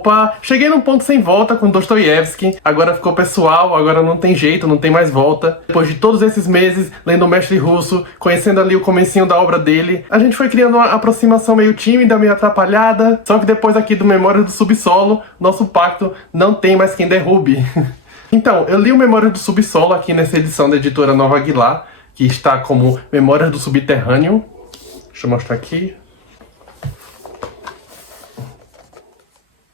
Opa, cheguei num ponto sem volta com Dostoiévski, agora ficou pessoal, agora não tem jeito, não tem mais volta. Depois de todos esses meses lendo o Mestre Russo, conhecendo ali o comecinho da obra dele, a gente foi criando uma aproximação meio tímida, meio atrapalhada, só que depois aqui do Memória do Subsolo, nosso pacto não tem mais quem derrube. Então, eu li o Memória do Subsolo aqui nessa edição da editora Nova Aguilar, que está como Memórias do Subterrâneo. Deixa eu mostrar aqui.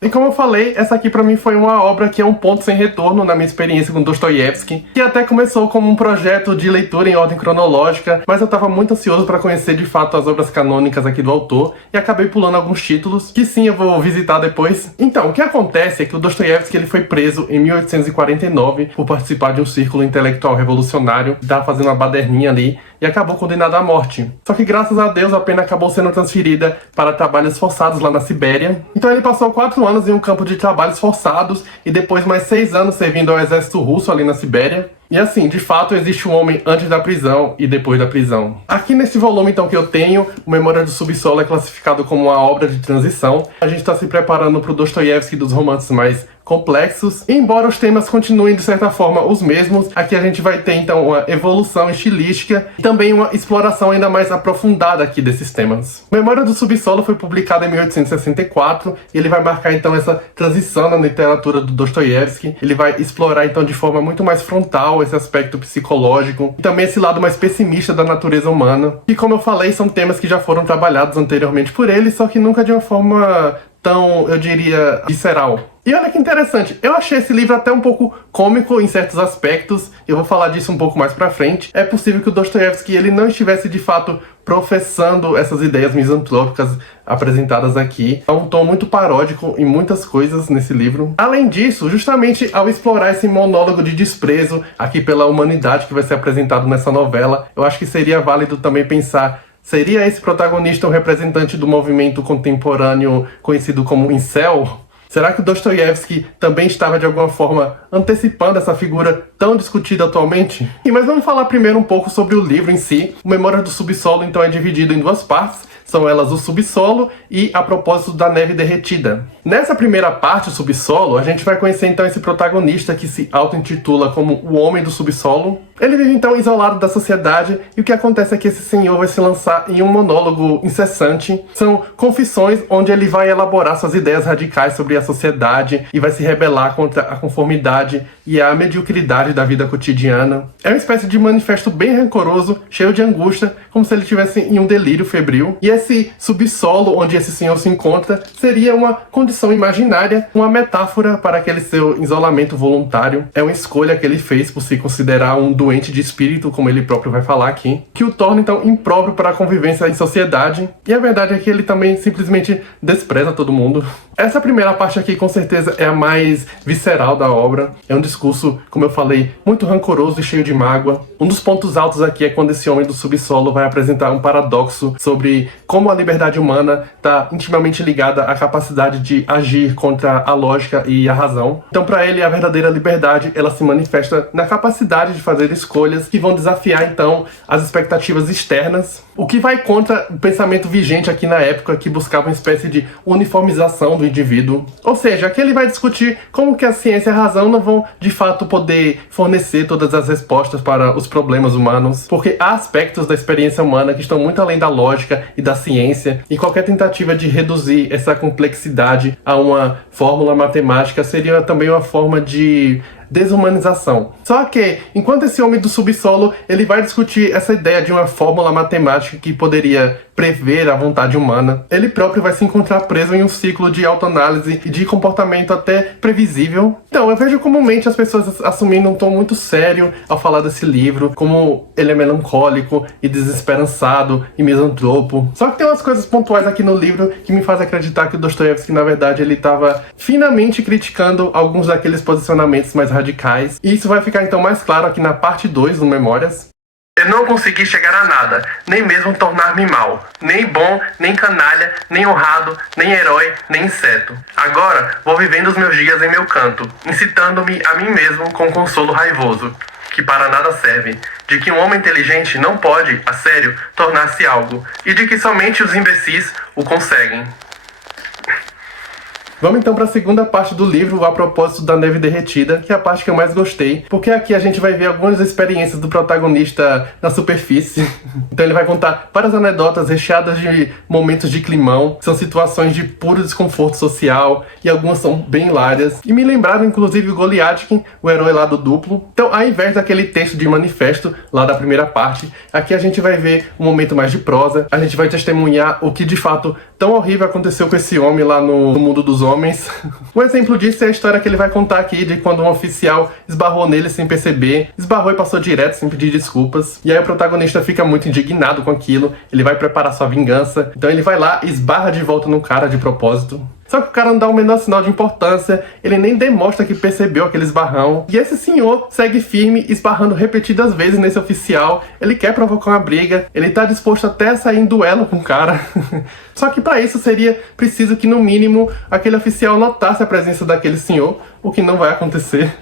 E como eu falei, essa aqui pra mim foi uma obra que é um ponto sem retorno na minha experiência com Dostoiévski, que até começou como um projeto de leitura em ordem cronológica, mas eu tava muito ansioso para conhecer de fato as obras canônicas aqui do autor, e acabei pulando alguns títulos, que sim, eu vou visitar depois. Então, o que acontece é que o Dostoiévski ele foi preso em 1849 por participar de um círculo intelectual revolucionário, tava fazendo uma baderninha ali, e acabou condenado à morte. Só que graças a Deus a pena acabou sendo transferida para trabalhos forçados lá na Sibéria. Então ele passou 4 anos em um campo de trabalhos forçados e depois mais 6 anos servindo ao exército russo ali na Sibéria. E assim, de fato existe um homem antes da prisão e depois da prisão. Aqui nesse volume então que eu tenho, o Memória do Subsolo é classificado como uma obra de transição. A gente está se preparando para o Dostoiévski dos romances mais complexos. E embora os temas continuem de certa forma os mesmos, aqui a gente vai ter então uma evolução estilística e também uma exploração ainda mais aprofundada aqui desses temas. Memória do Subsolo foi publicado em 1864 e ele vai marcar então essa transição na literatura do Dostoiévski. Ele vai explorar então de forma muito mais frontal esse aspecto psicológico e também esse lado mais pessimista da natureza humana. E como eu falei, são temas que já foram trabalhados anteriormente por ele, só que nunca de uma forma tão, eu diria, visceral. E olha que interessante, eu achei esse livro até um pouco cômico em certos aspectos, eu vou falar disso um pouco mais pra frente. É possível que o Dostoiévski ele não estivesse de fato professando essas ideias misantrópicas apresentadas aqui. É um tom muito paródico em muitas coisas nesse livro. Além disso, justamente ao explorar esse monólogo de desprezo aqui pela humanidade que vai ser apresentado nessa novela, eu acho que seria válido também pensar: seria esse protagonista um representante do movimento contemporâneo conhecido como incel? Será que o Dostoiévski também estava de alguma forma antecipando essa figura tão discutida atualmente? Mas vamos falar primeiro um pouco sobre o livro em si. O Memória do Subsolo então é dividido em 2 partes. São elas o subsolo e A Propósito da Neve Derretida. Nessa primeira parte, o subsolo, a gente vai conhecer então esse protagonista que se auto-intitula como o Homem do Subsolo. Ele vive então isolado da sociedade e o que acontece é que esse senhor vai se lançar em um monólogo incessante. São confissões onde ele vai elaborar suas ideias radicais sobre a sociedade e vai se rebelar contra a conformidade e a mediocridade da vida cotidiana. É uma espécie de manifesto bem rancoroso, cheio de angústia, como se ele estivesse em um delírio febril. E esse subsolo onde esse senhor se encontra seria uma condição imaginária, uma metáfora para aquele seu isolamento voluntário. É uma escolha que ele fez por se considerar um doente de espírito, como ele próprio vai falar aqui, que o torna então impróprio para a convivência em sociedade. E a verdade é que ele também simplesmente despreza todo mundo. Essa primeira parte aqui com certeza é a mais visceral da obra. É um discurso, como eu falei, muito rancoroso e cheio de mágoa. Um dos pontos altos aqui é quando esse homem do subsolo vai apresentar um paradoxo sobre como a liberdade humana está intimamente ligada à capacidade de agir contra a lógica e a razão. Então, para ele, a verdadeira liberdade ela se manifesta na capacidade de fazer escolhas que vão desafiar então as expectativas externas, o que vai contra o pensamento vigente aqui na época, que buscava uma espécie de uniformização do indivíduo. Ou seja, aqui ele vai discutir como que a ciência e a razão não vão de fato poder fornecer todas as respostas para os problemas humanos, porque há aspectos da experiência humana que estão muito além da lógica e da ciência, e qualquer tentativa de reduzir essa complexidade a uma fórmula matemática seria também uma forma de desumanização. Só que, enquanto esse homem do subsolo, ele vai discutir essa ideia de uma fórmula matemática que poderia prever a vontade humana, ele próprio vai se encontrar preso em um ciclo de autoanálise e de comportamento até previsível. Então, eu vejo comumente as pessoas assumindo um tom muito sério ao falar desse livro, como ele é melancólico e desesperançado e misantropo. Só que tem umas coisas pontuais aqui no livro que me fazem acreditar que o Dostoiévski, na verdade, ele estava finamente criticando alguns daqueles posicionamentos mais radicais. E isso vai ficar então mais claro aqui na parte 2 do Memórias. Eu não consegui chegar a nada, nem mesmo tornar-me mal, nem bom, nem canalha, nem honrado, nem herói, nem inseto. Agora vou vivendo os meus dias em meu canto, incitando-me a mim mesmo com consolo raivoso, que para nada serve, de que um homem inteligente não pode, a sério, tornar-se algo, e de que somente os imbecis o conseguem. Vamos então para a segunda parte do livro, A Propósito da Neve Derretida, que é a parte que eu mais gostei, porque aqui a gente vai ver algumas experiências do protagonista na superfície. Então ele vai contar várias anedotas recheadas de momentos de climão, que são situações de puro desconforto social, e algumas são bem hilárias. E me lembraram inclusive o Goliathkin, o herói lá do Duplo. Então, ao invés daquele texto de manifesto lá da primeira parte, aqui a gente vai ver um momento mais de prosa, a gente vai testemunhar o que de fato tão horrível aconteceu com esse homem lá no mundo dos homens. Um exemplo disso é a história que ele vai contar aqui de quando um oficial esbarrou nele sem perceber, esbarrou e passou direto sem pedir desculpas. E aí o protagonista fica muito indignado com aquilo, ele vai preparar sua vingança, então ele vai lá e esbarra de volta no cara de propósito. Só que o cara não dá o menor sinal de importância, ele nem demonstra que percebeu aquele esbarrão. E esse senhor segue firme, esbarrando repetidas vezes nesse oficial. Ele quer provocar uma briga, ele tá disposto até a sair em duelo com o cara. Só que para isso seria preciso que, no mínimo, aquele oficial notasse a presença daquele senhor, o que não vai acontecer.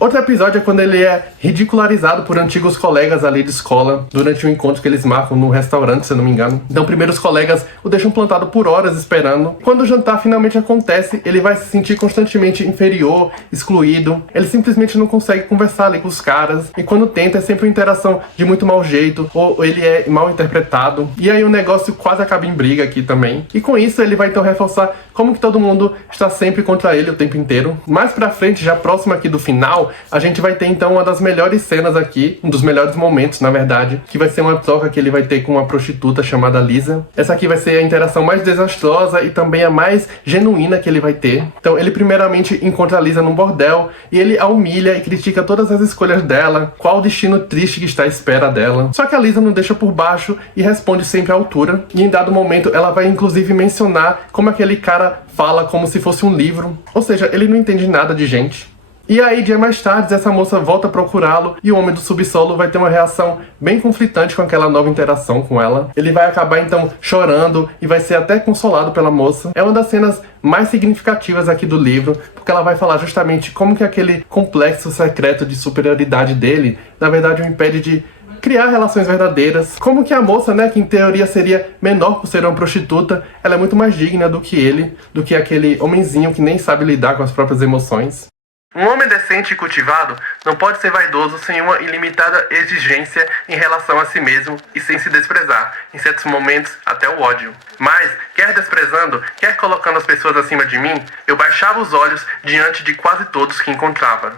Outro episódio é quando ele é ridicularizado por antigos colegas ali de escola durante um encontro que eles marcam no restaurante, se eu não me engano. Então, primeiro os colegas o deixam plantado por horas esperando. Quando o jantar finalmente acontece, ele vai se sentir constantemente inferior, excluído. Ele simplesmente não consegue conversar ali com os caras. E quando tenta, é sempre uma interação de muito mau jeito, ou ele é mal interpretado. E aí o negócio quase acaba em briga aqui também. E com isso, ele vai então reforçar como que todo mundo está sempre contra ele o tempo inteiro. Mais pra frente, já próximo aqui do final, a gente vai ter então uma das melhores cenas aqui, um dos melhores momentos, na verdade, que vai ser uma troca que ele vai ter com uma prostituta chamada Lisa. Essa aqui vai ser a interação mais desastrosa e também a mais genuína que ele vai ter. Então ele primeiramente encontra a Lisa num bordel e ele a humilha e critica todas as escolhas dela, qual o destino triste que está à espera dela. Só que a Lisa não deixa por baixo e responde sempre à altura. E em dado momento ela vai inclusive mencionar como aquele cara fala como se fosse um livro. Ou seja, ele não entende nada de gente. E aí, dias mais tarde, essa moça volta a procurá-lo e o homem do subsolo vai ter uma reação bem conflitante com aquela nova interação com ela. Ele vai acabar, então, chorando e vai ser até consolado pela moça. É uma das cenas mais significativas aqui do livro, porque ela vai falar justamente como que aquele complexo secreto de superioridade dele, na verdade, o impede de criar relações verdadeiras. Como que a moça, né, que em teoria seria menor por ser uma prostituta, ela é muito mais digna do que ele, do que aquele homenzinho que nem sabe lidar com as próprias emoções. Um homem decente e cultivado não pode ser vaidoso sem uma ilimitada exigência em relação a si mesmo e sem se desprezar, em certos momentos até o ódio. Mas, quer desprezando, quer colocando as pessoas acima de mim, eu baixava os olhos diante de quase todos que encontrava.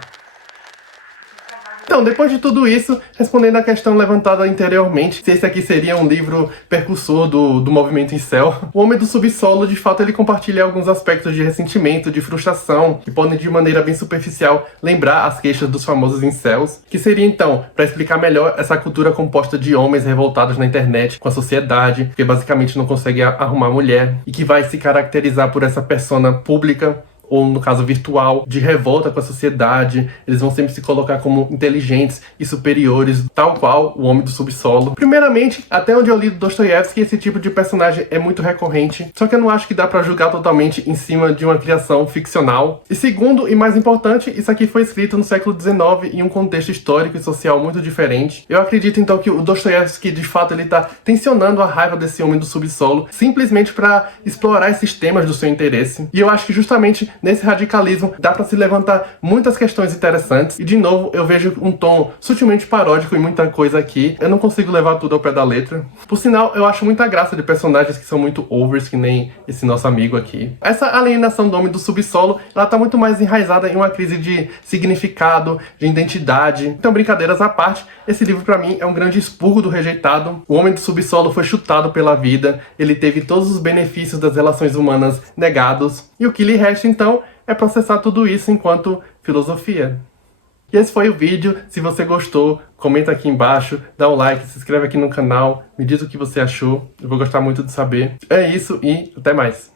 Então, depois de tudo isso, respondendo à questão levantada anteriormente, se esse aqui seria um livro percursor do movimento incel, o Homem do Subsolo, de fato, ele compartilha alguns aspectos de ressentimento, de frustração, que podem, de maneira bem superficial, lembrar as queixas dos famosos incels, que seria, então, para explicar melhor essa cultura composta de homens revoltados na internet com a sociedade, que basicamente não consegue arrumar mulher, e que vai se caracterizar por essa persona pública, ou no caso virtual, de revolta com a sociedade. Eles vão sempre se colocar como inteligentes e superiores, tal qual o Homem do Subsolo. Primeiramente, até onde eu li do Dostoiévski, esse tipo de personagem é muito recorrente, só que eu não acho que dá pra julgar totalmente em cima de uma criação ficcional. E segundo, e mais importante, isso aqui foi escrito no século XIX em um contexto histórico e social muito diferente. Eu acredito então que o Dostoiévski, de fato, ele tá tensionando a raiva desse Homem do Subsolo, simplesmente pra explorar esses temas do seu interesse. E eu acho que justamente nesse radicalismo dá pra se levantar muitas questões interessantes. E de novo, eu vejo um tom sutilmente paródico em muita coisa aqui. Eu não consigo levar tudo ao pé da letra. Por sinal, eu acho muita graça de personagens que são muito overs, que nem esse nosso amigo aqui. Essa alienação do Homem do Subsolo, ela tá muito mais enraizada em uma crise de significado, de identidade. Então, brincadeiras à parte, esse livro pra mim é um grande expurgo do rejeitado. O Homem do Subsolo foi chutado pela vida, ele teve todos os benefícios das relações humanas negados, e o que lhe resta então é processar tudo isso enquanto filosofia. E esse foi o vídeo. Se você gostou, comenta aqui embaixo, dá um like, se inscreve aqui no canal, me diz o que você achou, eu vou gostar muito de saber. É isso e até mais!